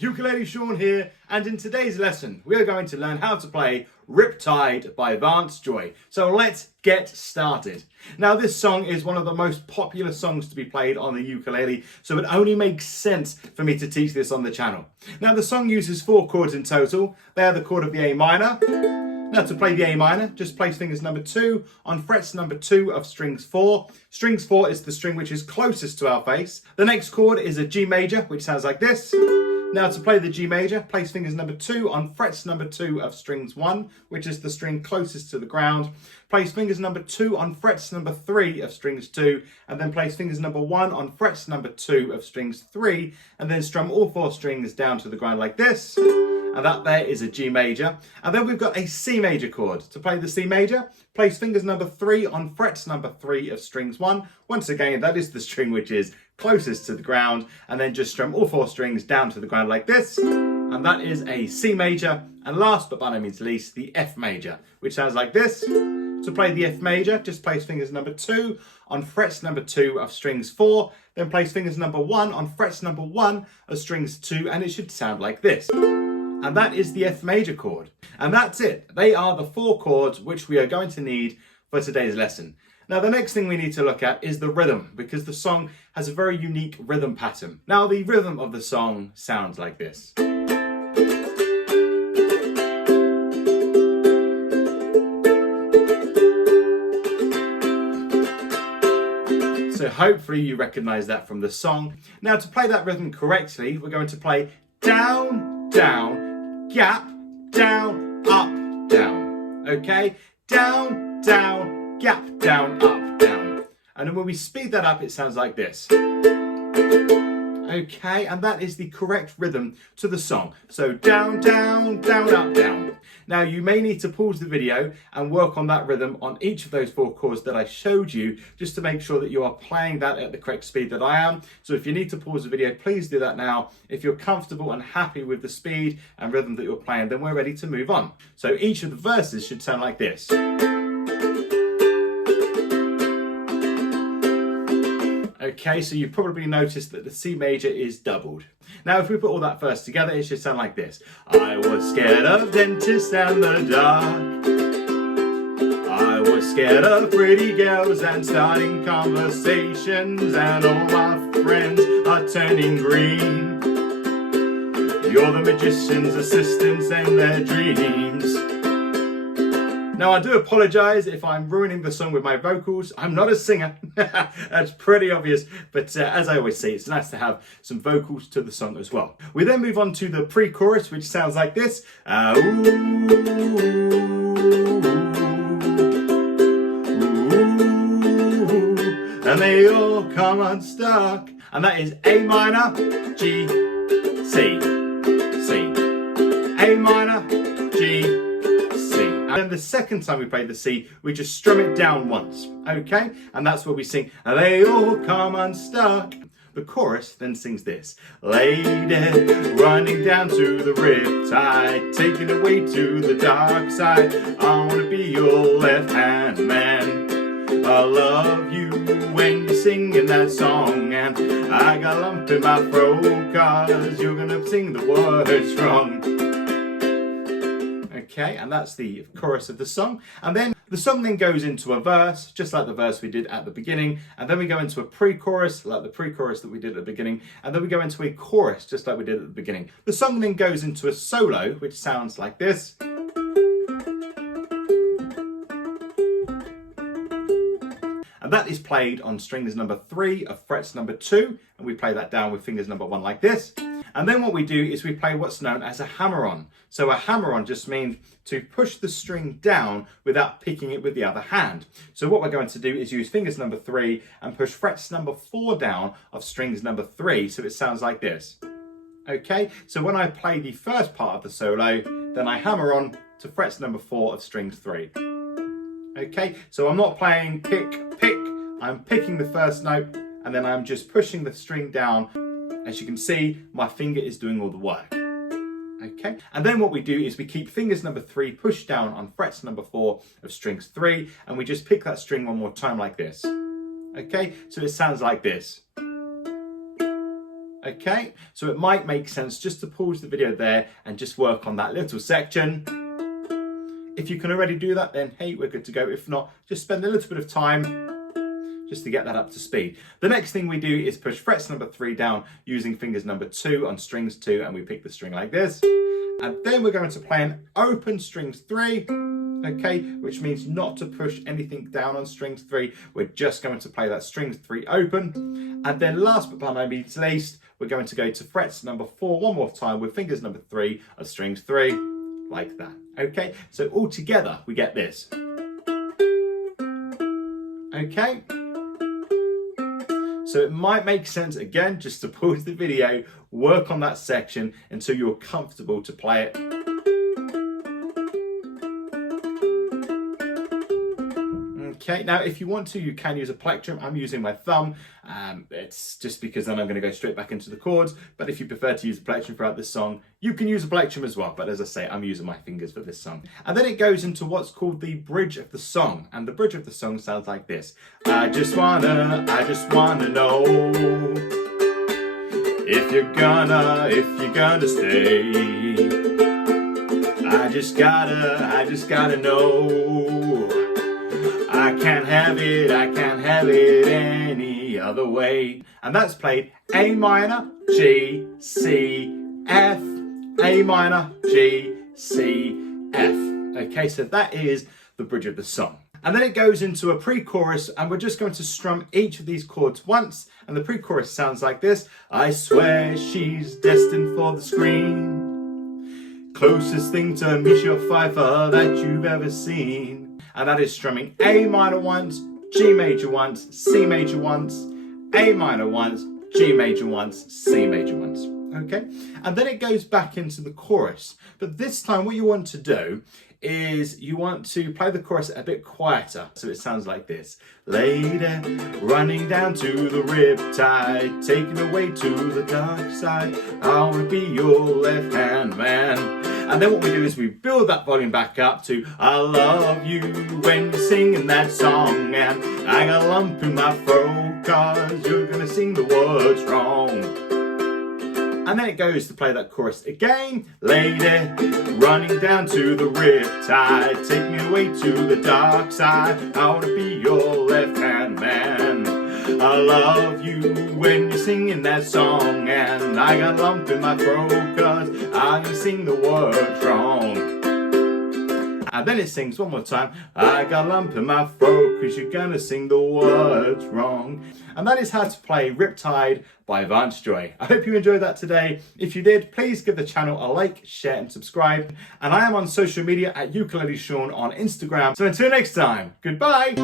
Ukulele Sean here, and in today's lesson we are going to learn how to play Riptide by Vance. So let's get started. Now this song is one of the most popular songs to be played on the ukulele, so it only makes sense for me to teach this on the channel. Now the song uses 4 chords in total. They are the chord of the A minor. Now to play the A minor, just place fingers number 2 on frets number 2 of strings 4. Strings 4 is the string which is closest to our face. The next chord is a G major, which sounds like this. Now to play the G major, place fingers number 2 on frets number 2 of strings 1, which is the string closest to the ground. Place fingers number 2 on frets number 3 of strings 2, and then place fingers number 1 on frets number 2 of strings 3, and then strum all 4 strings down to the ground like this. And that there is a G major. And then we've got a C major chord. To play the C major, place fingers number 3 on frets number 3 of strings 1. Once again, that is the string which is closest to the ground, and then just strum all 4 strings down to the ground like this. And that is a C major. And last but by no means least, the F major, which sounds like this. To play the F major, just place fingers number 2 on frets number 2 of strings 4, then place fingers number 1 on frets number 1 of strings 2, and it should sound like this. And that is the F major chord. And that's it. They are the 4 chords which we are going to need for today's lesson. Now the next thing we need to look at is the rhythm, because the song has a very unique rhythm pattern. Now the rhythm of the song sounds like this. So hopefully you recognize that from the song. Now to play that rhythm correctly, we're going to play down, down, gap, down, up, down. Okay? Down, down, gap, down, up, down. And then when we speed that up, it sounds like this. Okay, and that is the correct rhythm to the song. So down, down, down, up, down. Now you may need to pause the video and work on that rhythm on each of those 4 chords that I showed you, just to make sure that you are playing that at the correct speed that I am. So if you need to pause the video, please do that now. If you're comfortable and happy with the speed and rhythm that you're playing, then we're ready to move on. So each of the verses should sound like this. Okay, so you probably noticed that the C major is doubled. Now if we put all that verse together, it should sound like this. I was scared of dentists and the dark. I was scared of pretty girls and starting conversations, and all my friends are turning green. You're the magician's assistants and their dreams. Now I do apologise if I'm ruining the song with my vocals. I'm not a singer, that's pretty obvious, but as I always say, it's nice to have some vocals to the song as well. We then move on to the pre-chorus, which sounds like this. Ooh, and they all come unstuck. And that is A minor, G, C, C, A minor, G, and then the second time we play the C, we just strum it down once, okay? And that's where we sing, they all come unstuck. The chorus then sings this. Lady, running down to the riptide, taking away to the dark side. I wanna be your left-hand man. I love you when you're singing that song, and I got a lump in my throat, cause you're gonna sing the words wrong. Okay, and that's the chorus of the song. And then the song then goes into a verse, just like the verse we did at the beginning. And then we go into a pre-chorus, like the pre-chorus that we did at the beginning. And then we go into a chorus, just like we did at the beginning. The song then goes into a solo, which sounds like this. And that is played on strings number 3 of frets number 2. And we play that down with fingers number 1 like this. And then what we do is we play what's known as a hammer-on. So a hammer-on just means to push the string down without picking it with the other hand. So what we're going to do is use fingers number 3 and push frets number 4 down of strings number 3. So it sounds like this. Okay, so when I play the first part of the solo, then I hammer on to frets number 4 of strings 3. Okay, so I'm not playing pick, pick. I'm picking the first note, and then I'm just pushing the string down. As you can see, my finger is doing all the work. Okay, and then what we do is we keep fingers number 3 pushed down on frets number 4 of strings 3, and we just pick that string one more time like this. Okay, so it sounds like this. Okay, so it might make sense just to pause the video there and just work on that little section. If you can already do that, then hey, we're good to go. If not, just spend a little bit of time just to get that up to speed. The next thing we do is push frets number 3 down using fingers number 2 on strings 2, and we pick the string like this. And then we're going to play an open strings 3, okay, which means not to push anything down on strings 3. We're just going to play that strings 3 open. And then last but by no means least, we're going to go to frets number 4 one more time with fingers number 3 on strings 3, like that. Okay, so all together we get this. Okay. So it might make sense, again, just to pause the video, work on that section until you're comfortable to play it. Okay, now if you want to, you can use a plectrum. I'm using my thumb. It's just because then I'm going to go straight back into the chords. But if you prefer to use a plectrum throughout this song, you can use a plectrum as well. But as I say, I'm using my fingers for this song. And then it goes into what's called the bridge of the song. And the bridge of the song sounds like this. I just wanna know if you're gonna stay. I just gotta know. I can't have it any other way. And that's played A minor, G, C, F, A minor, G, C, F. Okay, so that is the bridge of the song. And then it goes into a pre-chorus, and we're just going to strum each of these chords once. And the pre-chorus sounds like this. I swear she's destined for the screen. Closest thing to Michelle Pfeiffer that you've ever seen. And that is strumming A minor once, G major once, C major once, A minor once, G major once, C major once. Okay? And then it goes back into the chorus. But this time what you want to do is you want to play the chorus a bit quieter. So it sounds like this. Lady, running down to the riptide, taking away to the dark side. I want to be your left-hand man. And then what we do is we build that volume back up to I love you when you're singing that song. And I got a lump in my throat cause you're going to sing the words wrong. And then it goes to play that chorus again. Lady, running down to the riptide, take me away to the dark side. I want to be your left-hand man. I love you when you're singing that song. And I got a lump in my throat cause I'm gonna sing the words wrong. And then it sings one more time. I got a lump in my throat cause you're gonna sing the words wrong. And that is how to play Riptide by Vance Joy. I hope you enjoyed that today. If you did, please give the channel a like, share and subscribe. And I am on social media at Ukulele Sean on Instagram. So until next time, goodbye.